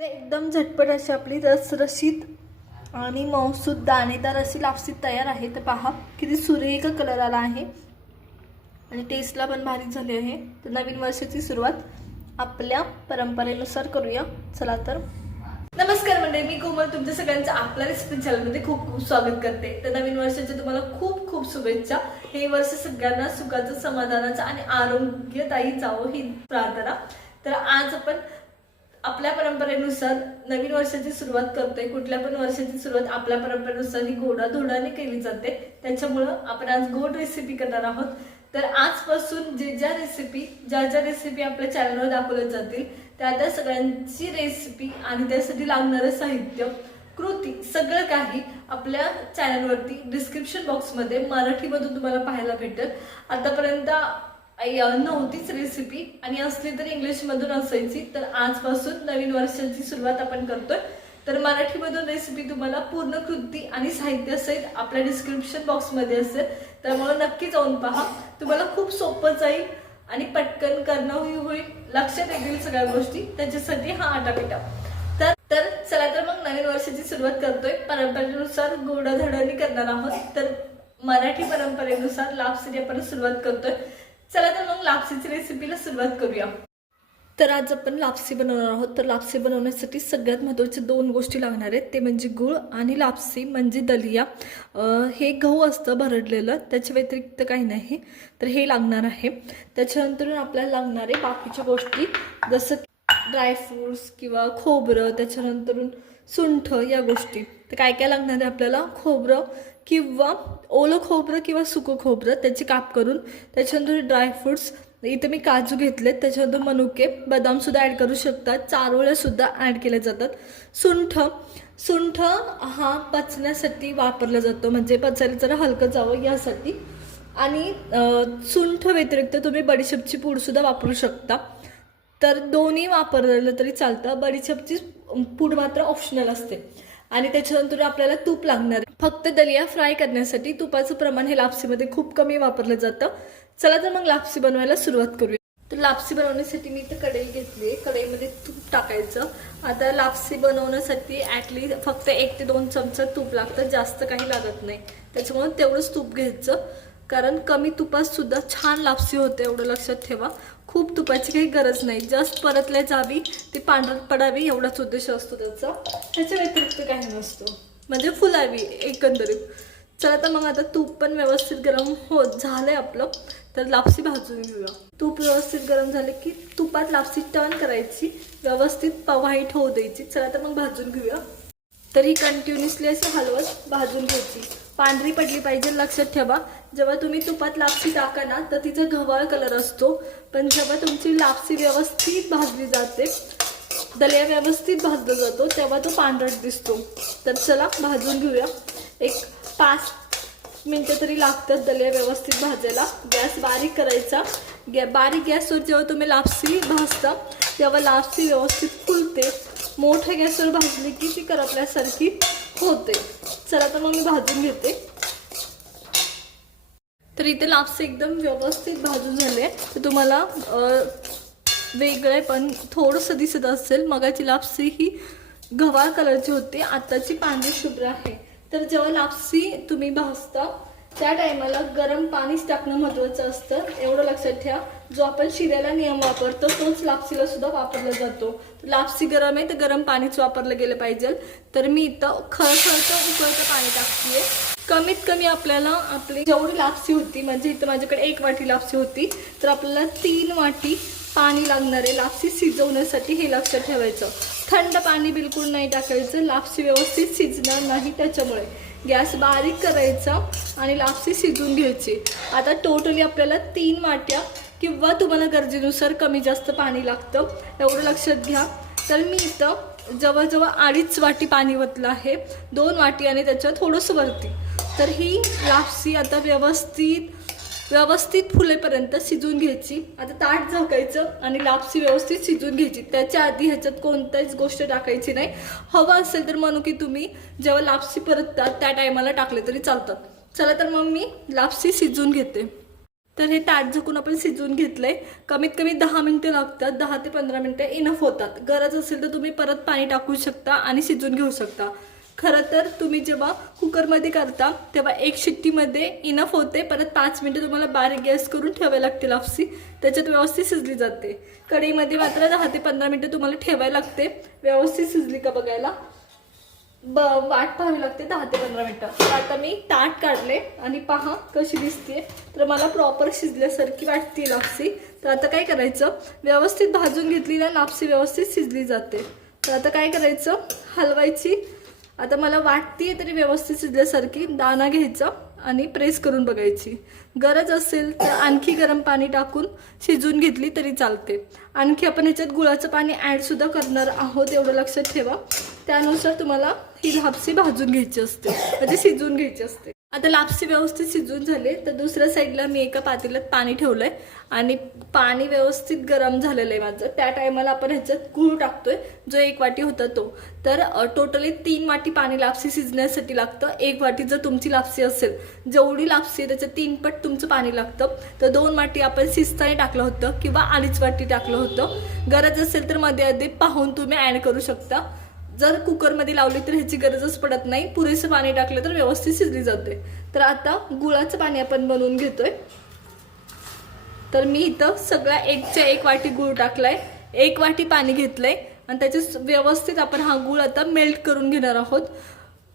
तर एकदम झटपट अशी आपली रसरशीत आणि मऊसूद दाणेदार अशी लापसी तयार आहे. तर पहा किती सुरेख कलर आला आहे. आणि टेस्टला पण भारी झाली आहे. तर नवीन वर्षाची सुरुवात आपल्या परंपरेनुसार करूया. चला तर. नमस्कार मंडळी मी कोमल. तुमच्या सगळ्यांचं आपल्या रेसिपी चॅनलमध्ये खूप खूप स्वागत करते. तर नवीन वर्षाच्या तुम्हाला खूप खूप शुभेच्छा. हे वर्ष सगळ्यांना सुखाचं समाधानाचं आणि आरोग्यदायी जावं ही प्रार्थना. तर आज आपण आपल्या परंपरेनुसार नवीन वर्षाची सुरुवात करतोय कुठल्या पण वर्षाची सुरुवात आपल्या परंपरेनुसार ही गोडा धोडाने केली जाते. त्याच्यामुळं आपण आज गोड रेसिपी करणार आहोत. तर आजपासून जे ज्या रेसिपी ज्या ज्या रेसिपी आपल्या चॅनलवर दाखवल्या जातील त्या त्या सगळ्यांची रेसिपी आणि त्यासाठी लागणारं साहित्य कृती सगळं काही आपल्या चॅनलवरती डिस्क्रिप्शन बॉक्समध्ये मराठीमधून तुम्हाला पाहायला भेटेल. आतापर्यंत नव्हतीच रेसिपी आणि असली तर इंग्लिशमधून असायची. तर आजपासून नवीन वर्षाची सुरुवात आपण करतोय. तर मराठीमधून रेसिपी तुम्हाला पूर्ण कृती आणि साहित्य असेल आपल्या डिस्क्रिप्शन बॉक्समध्ये असेल. त्यामुळे नक्की जाऊन पहा. तुम्हाला खूप सोपं जाईल आणि पटकन करणंही होईल. लक्षात येतील सगळ्या गोष्टी. त्याच्यासाठी हा आटापिटा. तर तर चला तर मग नवीन वर्षाची सुरुवात करतोय. परंपरेनुसार गोडाधडणी करणार आहोत. तर मराठी परंपरेनुसार लापसीने आपण सुरुवात करतोय. चला तर मग लापसीची रेसिपीला सुरुवात करूया. तर आज आपण लापसी बनवणार आहोत. तर लापसी बनवण्यासाठी सगळ्यात महत्त्वाच्या दोन गोष्टी लागणार आहेत. ते म्हणजे गुळ आणि लापसी म्हणजे दलिया. हे गहू असतं भरडलेलं. त्याच्या व्यतिरिक्त काही नाही. तर हे लागणार आहे. त्याच्यानंतर आपल्याला लागणारे बाकीच्या गोष्टी. जसं ड्रायफ्रूट्स किंवा खोबरं त्याच्यानंतरून सुंठ या गोष्टी. तर काय काय लागणार आहे आपल्याला? खोबरं किंवा ओलं खोबरं किंवा सुकं खोबरं त्याचे काप करून त्याच्यानंतर ड्रायफ्रुट्स इथे मी काजू घेतलेत त्याच्यानंतर मनुके बदामसुद्धा ॲड करू शकतात. चारोळ्यासुद्धा ॲड केल्या जातात. सुंठ सुंठ हा पचण्यासाठी वापरला जातो. म्हणजे पचायला जरा हलकं जावं यासाठी. आणि सुंठ व्यतिरिक्त तुम्ही बडीशेपची पूडसुद्धा वापरू शकता. तर दोन्ही वापरलं तरी चालतं. बडीशेपची पूड मात्र ऑप्शनल असते. आणि त्याच्यानंतर आपल्याला तूप लागणार फक्त दलिया फ्राय करण्यासाठी तुपाचं प्रमाण हे लापसीमध्ये खूप कमी वापरलं जातं. चला तर मग लापसी बनवायला सुरुवात करूया. तर लापसी बनवण्यासाठी मी इथं कढई घेतली. कढईमध्ये तूप टाकायचं. आता लापसी बनवण्यासाठी ॲटली फक्त एक ते दोन चमचा तूप लागतं. जास्त काही लागत नाही. त्याच्यामुळे तेवढंच तूप घ्यायचं. कारण कमी तुपात सुद्धा छान लापसी होते एवढं लक्षात ठेवा. खूप तुपाची काही गरज नाही. जस्ट परतल्या जावी ती पांढरट पडावी एवढाच उद्देश असतो त्याचा. त्याच्या व्यतिरिक्त काही नसतो. म्हणजे फुलावी एकंदरीत. चला तर मग आता तूप पण व्यवस्थित गरम होत झालंय आपलं. तर लापसी भाजून घेऊया. तूप व्यवस्थित गरम झाले की तुपात लापसी टर्न करायची. व्यवस्थित व्हाईट होऊ द्यायची. चला तर मग भाजून घेऊया. तर ही कंटिन्युअसली अशी हलवत भाजून घ्यायची. पांढरी पडली पाहिजे लक्षात ठेवा. जेव्हा तुम्ही तुपात लापसी टाका ना तर तिचा घवाळ कलर असतो. पण जेव्हा तुमची लापसी व्यवस्थित भाजली जाते दलिया व्यवस्थित भाजला जातो तेव्हा तो पांढरट दिसतो. तर चला भाजून घेऊया. एक पाच मिनटं तरी लागतात दलिया व्यवस्थित भाजायला. गॅस बारीक करायचा. गॅ बारीक गॅसवर जेव्हा तुम्ही लापसी भाजता तेव्हा लापसी व्यवस्थित फुलते. मोठ्या गॅसवर भाजली की ती करपल्यासारखी होते. चला तर मग मी भाजून घेते. तर इथे लापसी एकदम व्यवस्थित भाजून झाले. तर तुम्हाला वेगळं आहे पण थोडंसं दिसत असेल. मगाची लापसी ही गव्हाळ कलरची होती. आत्ताची पांढरी शुभ्र आहे. तर जेव्हा लापसी तुम्ही भाजता त्या टायमाला गरम पाणीच टाकणं महत्वाचं असतं. एवढं लक्षात ठेवा. जो आपण शिऱ्याला नियम वापरतो तोच लापसीला सुद्धा वापरला जातो. लापसी गरम आहे तर गरम पाणीच वापरलं गेलं पाहिजे. तर मी इथं खळखळतं उकळतं पाणी टाकते कमीत कमी आपल्याला आपली जेवढी लापसी होती म्हणजे इथं माझ्याकडे एक वाटी लापसी होती तर आपल्याला तीन वाटी पाणी लागणार आहे लापसी शिजवण्यासाठी हे लक्षात ठेवायचं. थंड पाणी बिलकुल नाही टाकायचं लापसी व्यवस्थित शिजणार नाही त्याच्यामुळे. गॅस बारीक करायचा आणि लापसी शिजवून घ्यायची. आता टोटली आपल्याला तीन वाट्या किंवा तुम्हाला गरजेनुसार कमी जास्त पाणी लागतं एवढं लक्षात घ्या. तर मी इथं जवळजवळ अडीच वाटी पाणी वतलं आहे. दोन वाटी आणि त्याच्या थोडंसं वरती. तर ही लापसी आता व्यवस्थित व्यवस्थित फुलेपर्यंत शिजून घ्यायची. आता ताट झाकायचं आणि लापसी व्यवस्थित शिजून घ्यायची. त्याच्या आधी ह्याच्यात कोणत्याच गोष्ट टाकायची नाही. हवं असेल तर म्हणू की तुम्ही जेव्हा लापसी परततात त्या टायमाला टाकले तरी चालतात चला तर मग मी लापसी शिजून घेते. तर हे ताट झकून आपण शिजवून घेतलंय. कमीत कमी दहा मिनिटं लागतात. दहा ते पंधरा मिनटं इनफ होतात. गरज असेल तर तुम्ही परत पाणी टाकू शकता आणि शिजवून घेऊ शकता. खरं तर तुम्ही जेव्हा कुकरमध्ये करता तेव्हा एक शिट्टीमध्ये इनफ होते. परत पाच मिनटं तुम्हाला बारीक गॅस करून ठेवावी लागते लापसी त्याच्यात व्यवस्थित शिजली जाते. कढईमध्ये मात्र दहा ते पंधरा मिनटं तुम्हाला ठेवायला लागते. व्यवस्थित शिजली का बघायला? ब वाट पाहावी लागते दहा ते पंधरा मिनटं. तर आता मी ताट काढले आणि पहा कशी दिसते तर मला प्रॉपर शिजल्यासारखी वाटते लापसी तर आता काय करायचं? व्यवस्थित भाजून घेतली ना लापसी व्यवस्थित शिजली जाते. तर आता काय करायचं? हलवायची आता मला वाटते तरी व्यवस्थित शिजल्यासारखी दाणा घ्यायचा आणि प्रेस करून बघायची. गरज असेल तर आणखी गरम पाणी टाकून शिजून घेतली तरी चालते. आणखी आपण ह्याच्यात गुळाचं पाणी ॲडसुद्धा करणार आहोत एवढं लक्षात ठेवा. त्यानुसार तुम्हाला ही लापसी भाजून घ्यायची असते. म्हणजे शिजवून घ्यायची असते. आता लापसी व्यवस्थित शिजून झाले तर दुसऱ्या साईडला मी एका पातेल्यात पाणी ठेवलंय. आणि पाणी व्यवस्थित गरम झालेलं आहे माझं. त्या टायमाला आपण ह्याच्यात गूळ टाकतोय जो एक वाटी होता तो. तर टोटली तीन वाटी पाणी लापसी शिजण्यासाठी लागतं. एक वाटी जर तुमची लापसी असेल जेवढी लापसी आहे त्याच्या तीन पट तुमचं पाणी लागतं. तर दोन वाटी आपण शिजताना टाकलं होतं किंवा अडीच वाटी टाकलं होतं. गरज असेल तर मध्ये आधी पाहून तुम्ही ॲड करू शकता. जर कुकरमध्ये लावली तर ह्याची गरजच पडत नाही. पुरेसं पाणी टाकलं तर व्यवस्थित शिजली जाते. तर आता गुळाचं पाणी आपण बनवून घेतोय. तर मी इथं सगळ्या एकच्या एक वाटी गुळ टाकलाय. एक वाटी पाणी घेतलंय. आणि त्याचे व्यवस्थित आपण हा गुळ आता मेल्ट करून घेणार आहोत.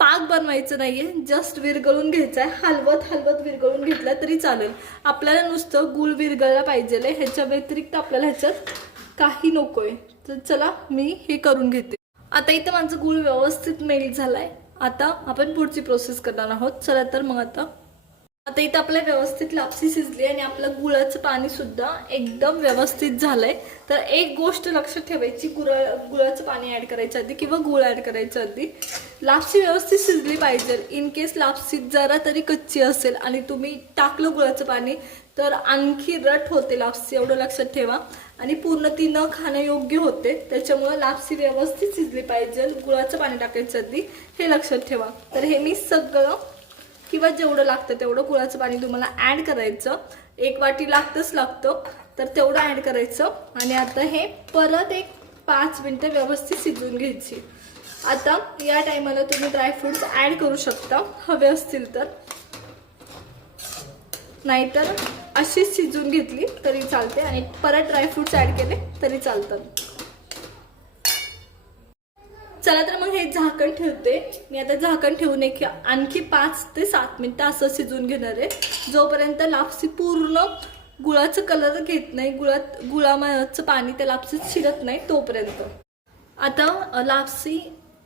पाक बनवायचं नाहीये. जस्ट विरगळून घ्यायचा आहे हलवत हलवत विरगळून घेतला तरी चालेल. आपल्याला नुसतं गुळ विरगळला पाहिजे ह्याच्या व्यतिरिक्त आपल्याला ह्याच्यात काही नकोय. तर चला मी हे करून घेते. आता इथं माझं गुळ व्यवस्थित मेल्ट झालाय. आता आपण पुढची प्रोसेस करणार आहोत. चला तर मग आता. आता इथं आपल्या व्यवस्थित लापसी शिजली आणि आपलं गुळाचं पाणी सुद्धा एकदम व्यवस्थित झालंय. तर एक गोष्ट लक्षात ठेवायची गुळा गुळाचं पाणी ऍड करायच्या आधी किंवा गुळ ऍड करायच्या आधी. लापसी व्यवस्थित शिजली पाहिजे. इन केस लापसी जरा तरी कच्ची असेल आणि तुम्ही टाकलं गुळाचं पाणी तर आणखी रट होते लापसी एवढं लक्षात ठेवा. आणि पूर्ण ती न खाण्यायोग्य होते त्याच्यामुळे लापसी व्यवस्थित शिजली पाहिजे. गुळाचं पाणी टाकायचं आधी हे लक्षात ठेवा. तर हे मी सगळं किंवा जेवढं लागतं तेवढं गुळाचं पाणी तुम्हाला ॲड करायचं. एक वाटी लागतंच लागतं तर तेवढं ॲड करायचं. आणि आता हे परत एक पाच मिनटं व्यवस्थित शिजवून घ्यायची. आता या टायमाला तुम्ही ड्रायफ्रुट्स ॲड करू शकता हवे असतील तर. नाहीतर अशीच शिजून घेतली तरी चालते. आणि परत ड्रायफ्रुट्स ॲड केले तरी चालतात चला तर मग हे झाकण ठेवते. मी आता झाकण ठेवून एक आणखी पाच ते सात मिनिटं असं शिजवून घेणार आहे. जोपर्यंत लापसी पूर्ण गुळाचं कलर घेत नाही गुळात गुळाचं पाणी त्या लापसीत शिरत नाही तोपर्यंत. आता लापसी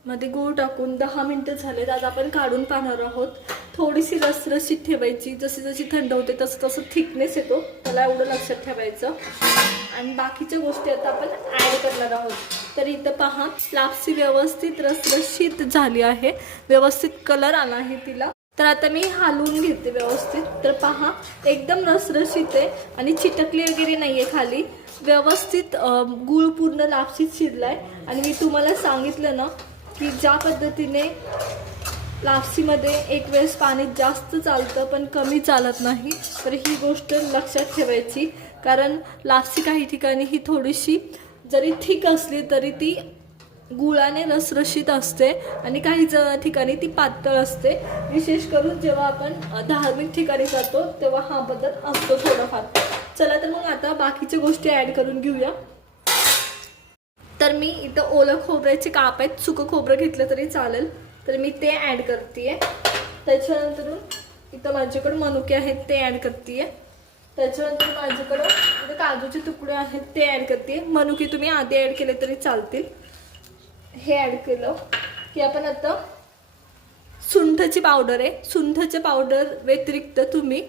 मध्ये गूळ टाकून दहा मिनिटं झालेत. आज आपण काढून पाहणार आहोत. थोडीशी रसरशीत ठेवायची. जशी जशी थंड होते तसं तसं थिकनेस येतो. त्याला एवढं लक्षात ठेवायचं. आणि बाकीच्या गोष्टी आता आपण ॲड करणार आहोत. तर इथं पहा लापसी व्यवस्थित रसरशीत झाली आहे. व्यवस्थित कलर आला आहे तिला. तर आता मी हलवून घेते व्यवस्थित. तर पहा एकदम रसरशीत आहे आणि चिटकली वगैरे नाही आहे खाली. व्यवस्थित गुळ गूळ पूर्ण लापशीत शिरलाय. आणि मी तुम्हाला सांगितलं ना की ज्या पद्धतीने लापसीमध्ये एक वेळेस पाणी जास्त चालतं पण कमी चालत नाही. तर ही गोष्ट लक्षात ठेवायची. कारण लापसी काही ठिकाणी ही थोडीशी जरी थिक असली तरी ती गुळाने रसरशीत असते आणि काही ज ठिकाणी ती पातळ असते. विशेष करून जेव्हा आपण धार्मिक ठिकाणी जातो तेव्हा हा बदल असतो थोडाफार. चला तर मग आता बाकीच्या गोष्टी ॲड करून घेऊया. तर मी इथं ओलं खोबऱ्याचे काप आहेत. सुकं खोबरं घेतलं तरी चालेल. तर मी ते ॲड करते त्याच्यानंतर इथं माझ्याकडे मनुके आहेत ते ॲड करते त्याच्यानंतर माझ्याकडं इथं काजूचे तुकडे आहेत ते ॲड करते मनुके तुम्ही आधी ॲड केले तरी चालतील. हे ॲड केलं. की आपण आता सुंठची पावडर आहे. सुंठच्या पावडर व्यतिरिक्त तुम्ही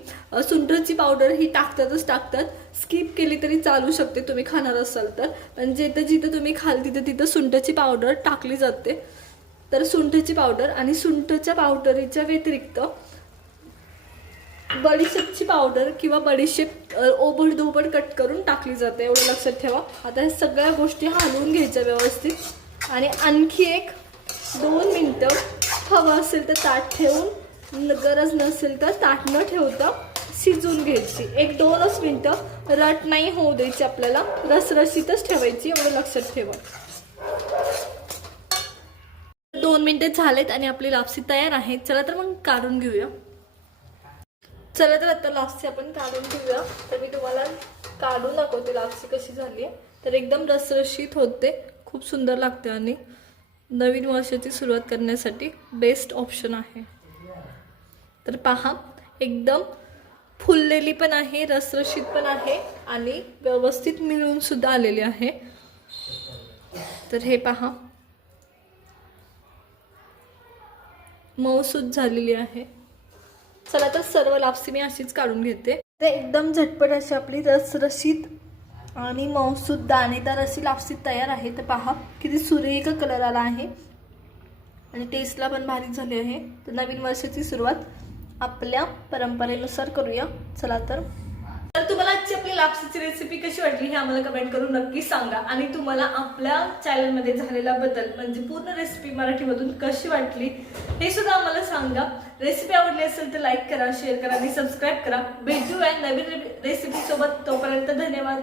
सुंठची पावडर ही टाकतातच टाकतात. स्किप केली तरी चालू शकते तुम्ही खाणार असाल तर. पण जिथं जिथं तुम्ही खाल तिथं तिथं सुंठची पावडर टाकली जाते. तर सुंठची पावडर आणि सुंठच्या पावडरीच्या व्यतिरिक्त बडीशेपची पावडर किंवा बडीशेप ओबड धोबड कट करून टाकली जाते एवढं लक्षात ठेवा. आता ह्या सगळ्या गोष्टी हलवून घ्यायच्या व्यवस्थित. आणि आणखी एक दोन मिनटं हवं असेल तर ताट ठेवून गरज नसेल तर ताट न ठेवता शिजून घ्यायची. एक दोनच मिनटं रट नाही होऊ द्यायची आपल्याला रसरशीतच ठेवायची एवढं लक्षात ठेवा. दोन मिनिटे झालेत आणि आपली लापसी तयार आहे. चला तर मग काढून घेऊया. चला तर आता लापसी आपण काढून घेऊया. तर मी तुम्हाला काढून दाखवते लापसी कशी झाली आहे. तर एकदम रसरशीत होते. खूप सुंदर लागते आणि नवीन वर्षाची सुरुवात करण्यासाठी बेस्ट ऑप्शन आहे. तर पहा एकदम फुललेली पण आहे रसरशीत पण आहे आणि व्यवस्थित मिळून सुद्धा आलेली आहे. तर हे पहा. मऊसूद झालेली आहे. चला तर सर्व लापसी मी अशीच काढून घेते. ते एकदम झटपट अशी आपली रसरशीत आणि मऊसूद दाणेदार अशी लापसी तयार आहे. तर पहा किती सुरेख कलर आला आहे. आणि टेस्टला पण भारी झाली आहे. तर नवीन वर्षाची सुरुवात आपल्या परंपरेनुसार करूया. चला तर. तुम्हाला आजची आपली लापसीची रेसिपी कशी वाटली हे आम्हाला कमेंट करून नक्की सांगा. आणि तुम्हाला आपल्या चॅनलमध्ये झालेला बदल म्हणजे पूर्ण रेसिपी मराठीमधून कशी वाटली हे सुद्धा आम्हाला सांगा. रेसिपी आवडली असेल तर लाईक करा शेअर करा आणि सबस्क्राईब करा. भेटूया नवीन रेसिपीसोबत तोपर्यंत धन्यवाद.